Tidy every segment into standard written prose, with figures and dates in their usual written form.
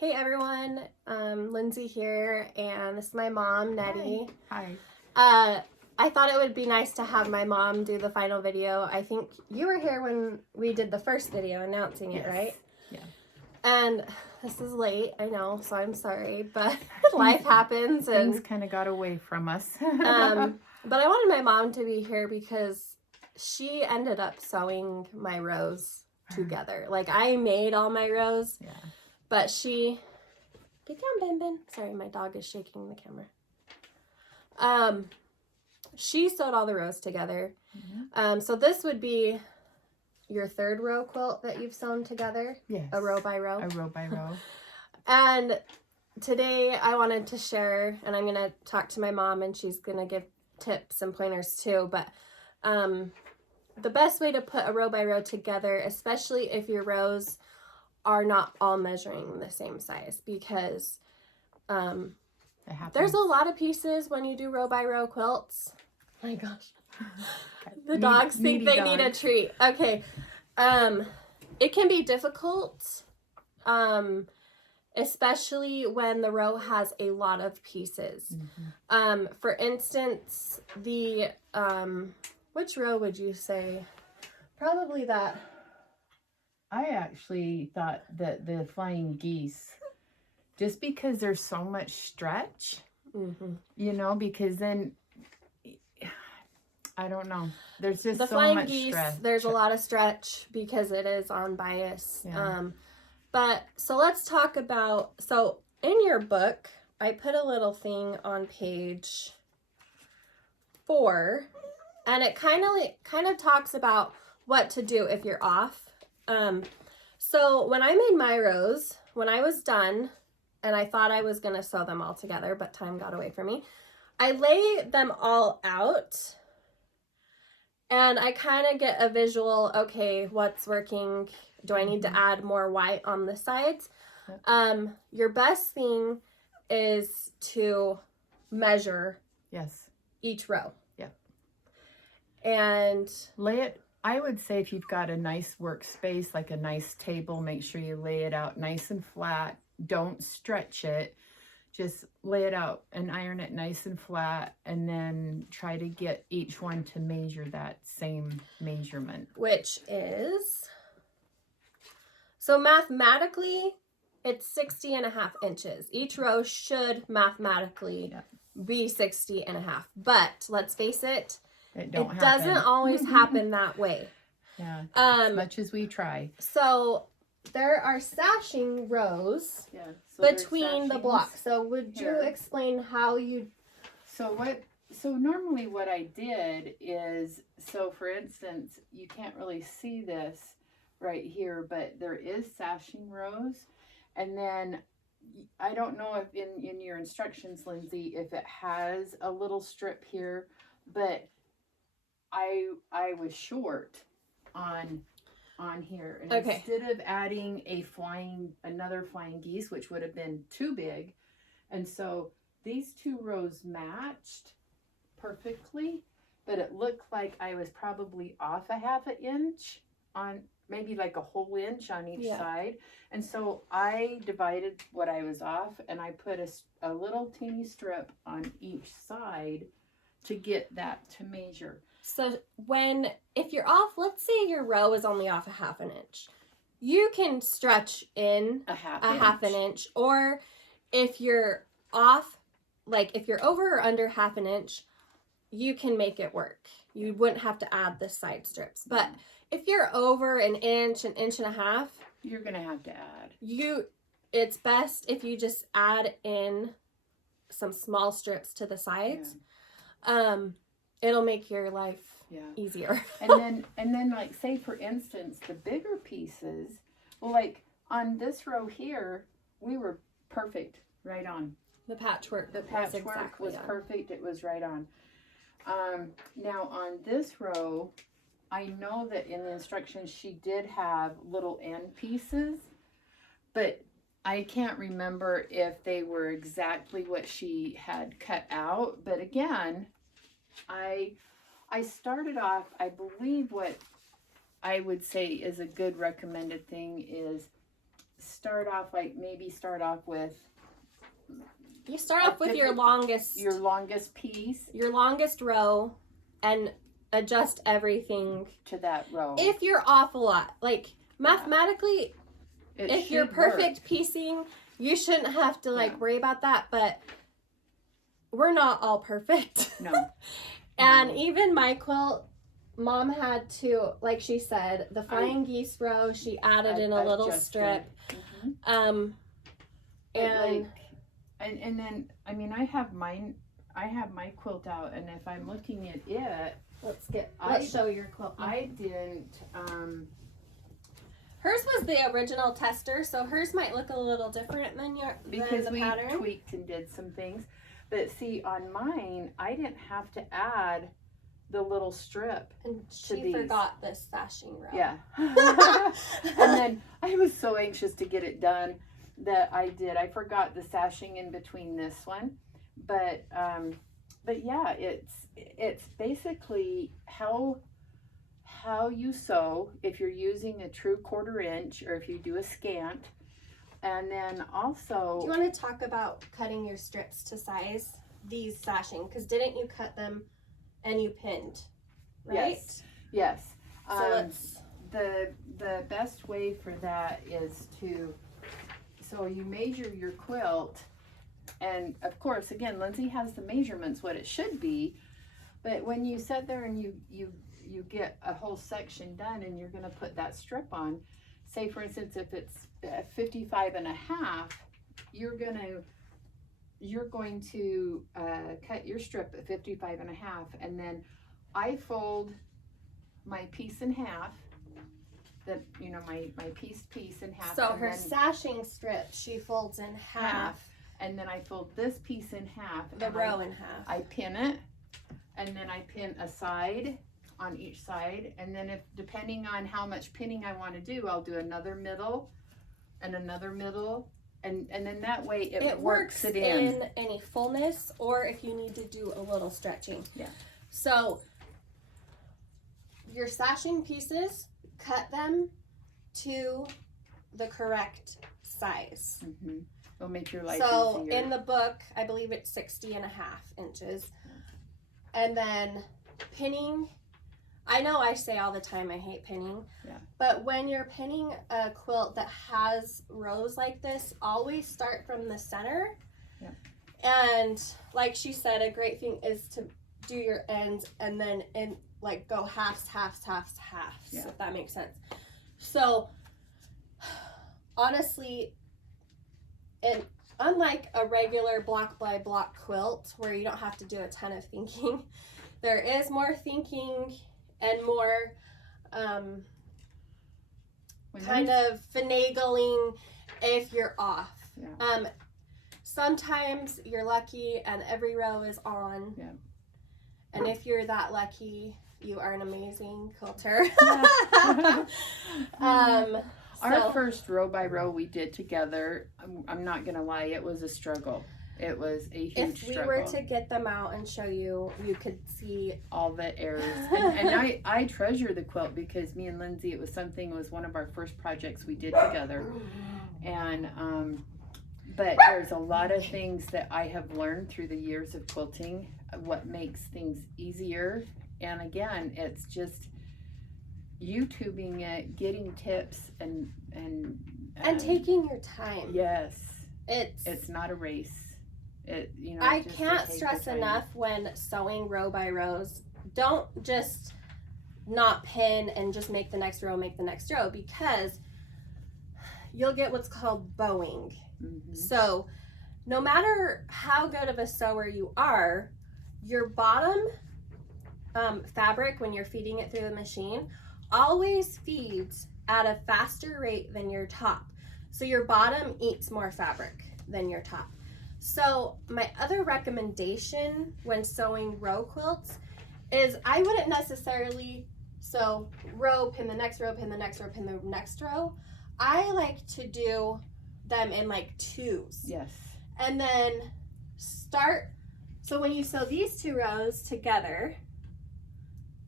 Hey everyone, Lindsay here, and this is my mom, Nettie. Hi. I thought it would be nice to have my mom do the final video. I think you were here when we did the first video announcing it, right? Yeah. And this is late, I know, so I'm sorry, but life happens. And Things kind of got away from us. but I wanted my mom to be here because she ended up sewing my rows together. Like, I made all my rows. Yeah. But she, get down, Ben Ben. Sorry, my dog is shaking the camera. She sewed all the rows together. Mm-hmm. So this would be your third row quilt that you've sewn together. Yes. A row by row. A row by row. And today I wanted to share, and I'm going to talk to my mom, and she's going to give tips and pointers too. But the best way to put a row by row together, especially if your rows are not all measuring the same size, because there's a lot of pieces when you do row by row quilts. Oh my gosh. The dogs think they need a treat. Okay. It can be difficult, especially when the row has a lot of pieces. Mm-hmm. For instance, the which row would you say? Probably that. I actually thought that the flying geese, just because there's so much stretch, mm-hmm. you know, because then, I don't know, there's just the so flying much geese, stretch. There's a lot of stretch because it is on bias. Yeah. But so let's talk about, so in your book, I put a little thing on page 4, and it kind of talks about what to do if you're off. So when I made my rows, when I was done, and I thought I was going to sew them all together, but time got away from me, I lay them all out, and I kind of get a visual, okay, what's working? Do I need to add more white on the sides? Yep. Your best thing is to measure each row. Yep. And lay it, I would say if you've got a nice workspace, like a nice table, make sure you lay it out nice and flat. Don't stretch it. Just lay it out and iron it nice and flat, and then try to get each one to measure that same measurement. Which is, so mathematically, it's 60.5 inches. Each row should mathematically be 60.5. But let's face it, it doesn't always happen that way. Yeah, as much as we try. So there are sashing rows between the blocks. So would you explain how you... So normally what I did is, so for instance, you can't really see this right here, but there is sashing rows. And then I don't know if in your instructions, Lindsay, if it has a little strip here, but I was short on here, and instead of adding another flying geese, which would have been too big, and so these two rows matched perfectly, but it looked like I was probably off a ½ inch on, maybe like a whole inch on each side, and so I divided what I was off, and I put a little teeny strip on each side to get that to measure. So if you're off, let's say your row is only off a ½ inch, you can stretch in a half an inch. Or if you're off, like if you're over or under ½ inch, you can make it work. You wouldn't have to add the side strips. But if you're over an inch and a half, you're going to have to add. It's best if you just add in some small strips to the sides. Yeah. It'll make your life easier. and then like, say for instance, the bigger pieces, well, like on this row here, we were perfect, right on. The patchwork was perfect. It was right on. Now on this row, I know that in the instructions she did have little end pieces, but I can't remember if they were exactly what she had cut out. But again, I started off, I believe what I would say is a good recommended thing is start off like maybe start off with You start off with your longest piece, your longest row, and adjust everything to that row. If you're off a lot, like mathematically, It if you're should perfect work. piecing, you shouldn't have to like Yeah. worry about that. But we're not all perfect. No. And No. even my quilt, Mom had to, like she said, the flying geese row, she added in a little adjusted. strip. Mhm. And And then I mean I have my quilt out, and if I'm looking at it, let's show your quilt. I didn't Hers was the original tester, so hers might look a little different than because the we pattern. tweaked and did some things. But see, on mine, I didn't have to add the little strip. And to she these. forgot this sashing row. Yeah. And then I was so anxious to get it done that I forgot the sashing in between this one. But yeah, it's basically how you sew if you're using a true 1/4 inch or if you do a scant. And then also, Do you want to talk about cutting your strips to size, these sashing? Because didn't you cut them and you pinned, right? Yes. So let's... The best way for that is so you measure your quilt, and of course, again, Lindsay has the measurements, what it should be, but when you sit there and you get a whole section done and you're going to put that strip on, say for instance, if it's 55.5, you're going to cut your strip at 55.5, and then I fold my piece in half, that my piece in half. So and her then sashing strip, she folds in half. And then I fold this piece in half. The row in half. I pin it, and then I pin a side on each side, and then depending on how much pinning I want to do, I'll do another middle and another middle, and then that way it works it in any fullness, or if you need to do a little stretching. Yeah. So your sashing pieces, cut them to the correct size. Mm-hmm. It'll make your life so easier. in the book, I believe it's 60.5 inches. And then pinning, I know I say all the time I hate pinning, but when you're pinning a quilt that has rows like this, always start from the center. Yeah. And like she said, a great thing is to do your ends and then go halves, Yeah. if that makes sense. So honestly, unlike a regular block by block quilt where you don't have to do a ton of thinking, there is more thinking and more kind of finagling if you're off. Yeah. Sometimes you're lucky and every row is on. Yeah. And if you're that lucky, you are an amazing quilter. Our first row by row we did together, I'm not gonna lie, it was a struggle. It was a huge struggle. If we were to get them out and show you, you could see all the errors. And I treasure the quilt because me and Lindsay, it was one of our first projects we did together. And but there's a lot of things that I have learned through the years of quilting, what makes things easier. And again, it's just YouTubing it, getting tips, and taking your time. Yes, it's not a race. I can't stress enough when sewing row by rows, don't just not pin and just make the next row, because you'll get what's called bowing. Mm-hmm. So no matter how good of a sewer you are, your bottom fabric, when you're feeding it through the machine, always feeds at a faster rate than your top. So your bottom eats more fabric than your top. So my other recommendation when sewing row quilts is I wouldn't necessarily sew row, pin the next row, pin the next row, pin the next row. I like to do them in like twos. Yes. And then so when you sew these 2 rows together,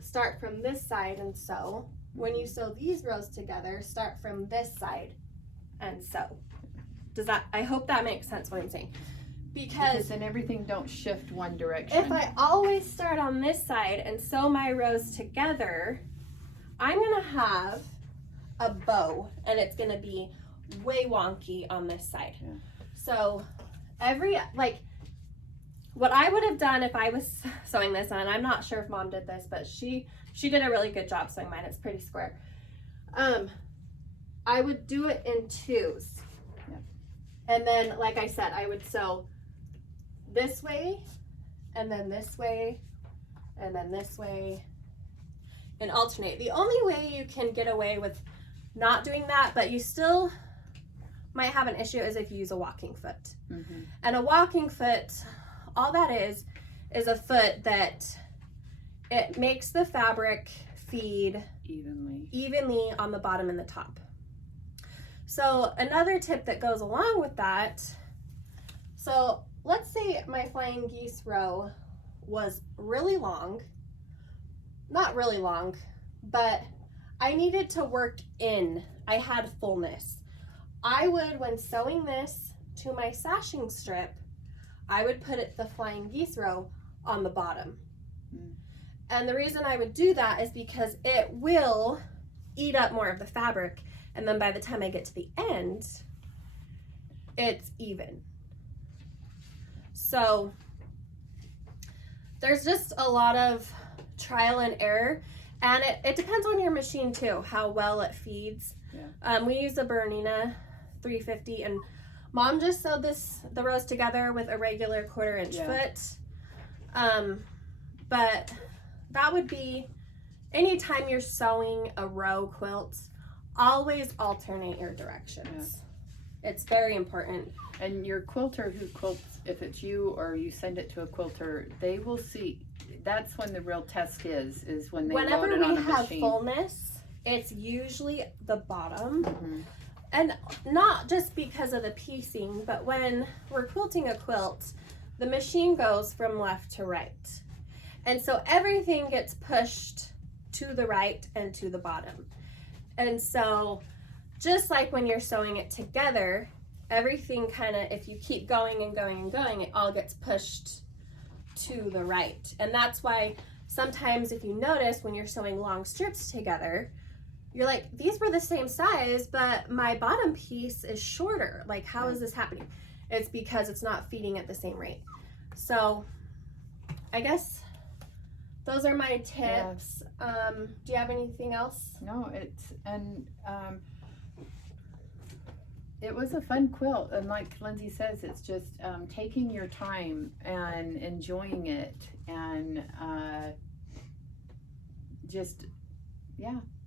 start from this side and sew. When you sew these rows together, start from this side and sew. I hope that makes sense what I'm saying. Because then everything don't shift one direction. If I always start on this side and sew my rows together, I'm gonna have a bow and it's gonna be way wonky on this side. Yeah. So what I would have done if I was sewing this on, I'm not sure if Mom did this, but she did a really good job sewing mine. It's pretty square. I would do it in twos. Yeah. And then, like I said, I would sew this way, and then this way, and then this way, and alternate. The only way you can get away with not doing that, but you still might have an issue, is if you use a walking foot. Mm-hmm. And a walking foot, all that is a foot that it makes the fabric feed evenly on the bottom and the top. So another tip that goes along with that, so let's say my flying geese row was really long, not really long, but I needed to work in, I had fullness. I would, when sewing this to my sashing strip, I would put the flying geese row on the bottom. And the reason I would do that is because it will eat up more of the fabric, and then by the time I get to the end, it's even. So there's just a lot of trial and error, and it depends on your machine too, how well it feeds. Yeah. We use a Bernina 350, and Mom just sewed the rows together with a regular 1/4 inch foot. But that would be, anytime you're sewing a row quilt, always alternate your directions. Yeah. It's very important. And your quilter who quilts, if it's you or you send it to a quilter, they will see. That's when the real test is when they whenever load it on a we have machine. Fullness, it's usually the bottom. Mm-hmm. And not just because of the piecing, but when we're quilting a quilt, the machine goes from left to right. And so everything gets pushed to the right and to the bottom. And so just like when you're sewing it together, everything kind of, if you keep going and going and going, it all gets pushed to the right. And that's why sometimes, if you notice, when you're sewing long strips together, you're like, these were the same size, but my bottom piece is shorter. Like, how is this happening? It's because it's not feeding at the same rate. So I guess those are my tips. Yeah. Do you have anything else? No, it was a fun quilt, and like Lindsay says, it's just taking your time and enjoying it, and just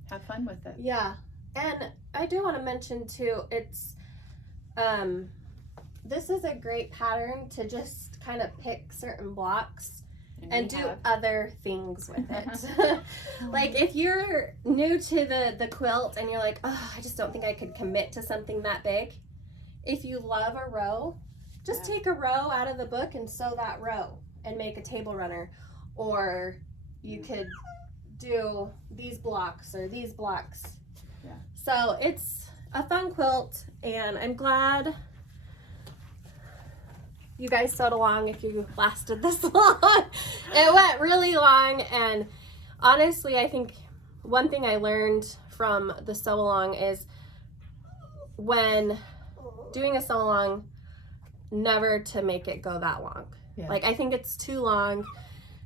have fun with it. Yeah. And I do want to mention too, it's this is a great pattern to just kind of pick certain blocks and do other things with it. Like if you're new to the quilt and you're like, oh, I just don't think I could commit to something that big. If you love a row, just take a row out of the book and sew that row and make a table runner. Or you could do these blocks or these blocks. Yeah. So it's a fun quilt, and I'm glad you guys sewed along if you lasted this long. It went really long, and honestly, I think one thing I learned from the sew along is when doing a sew along, never to make it go that long. Yeah. Like, I think it's too long.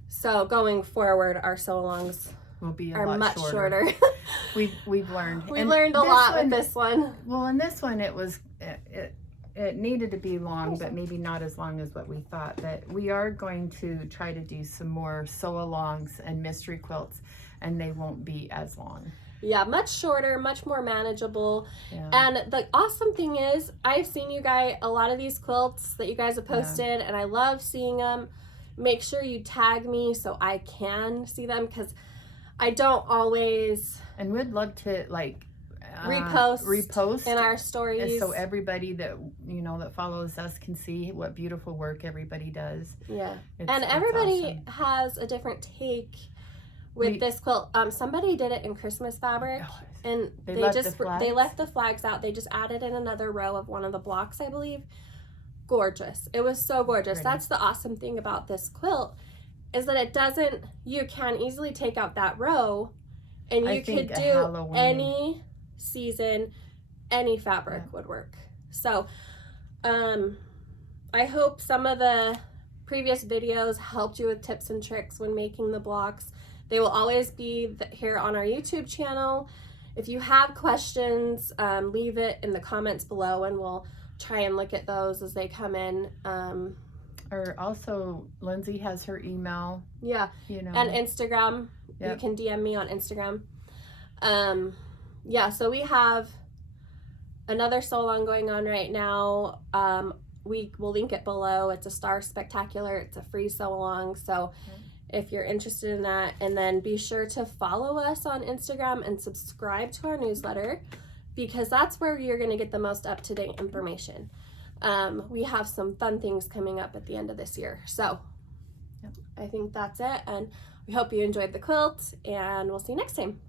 So going forward, our sew alongs will be much shorter. We've learned. We learned a lot with this one. Well, in this one, it needed to be long, but maybe not as long as what we thought. But we are going to try to do some more sew alongs and mystery quilts, and they won't be as long. Yeah, much shorter, much more manageable. Yeah. And the awesome thing is, I've seen you guys, a lot of these quilts that you guys have posted, and I love seeing them. Make sure you tag me so I can see them, because I don't always. And we'd love to repost in our stories, and so everybody that that follows us can see what beautiful work everybody does. Yeah, and everybody awesome. Has a different take with this quilt. Somebody did it in Christmas fabric, and they left the flags out. They just added in another row of one of the blocks, I believe. Gorgeous. It was so gorgeous. Pretty. That's the awesome thing about this quilt, is that it doesn't, you can easily take out that row and you could do Halloween. any season, any fabric would work. So I hope some of the previous videos helped you with tips and tricks when making the blocks. They will always be here on our YouTube channel. If you have questions, leave it in the comments below and we'll try and look at those as they come in. Or also, Lindsay has her email. Yeah, you know, and Instagram. Yep. You can DM me on Instagram. Yeah, so we have another sew along going on right now. We will link it below. It's a Star Spectacular. It's a free sew along. So if you're interested in that, and then be sure to follow us on Instagram and subscribe to our newsletter, because that's where you're going to get the most up-to-date information. We have some fun things coming up at the end of this year. So I think that's it. And we hope you enjoyed the quilt, and we'll see you next time.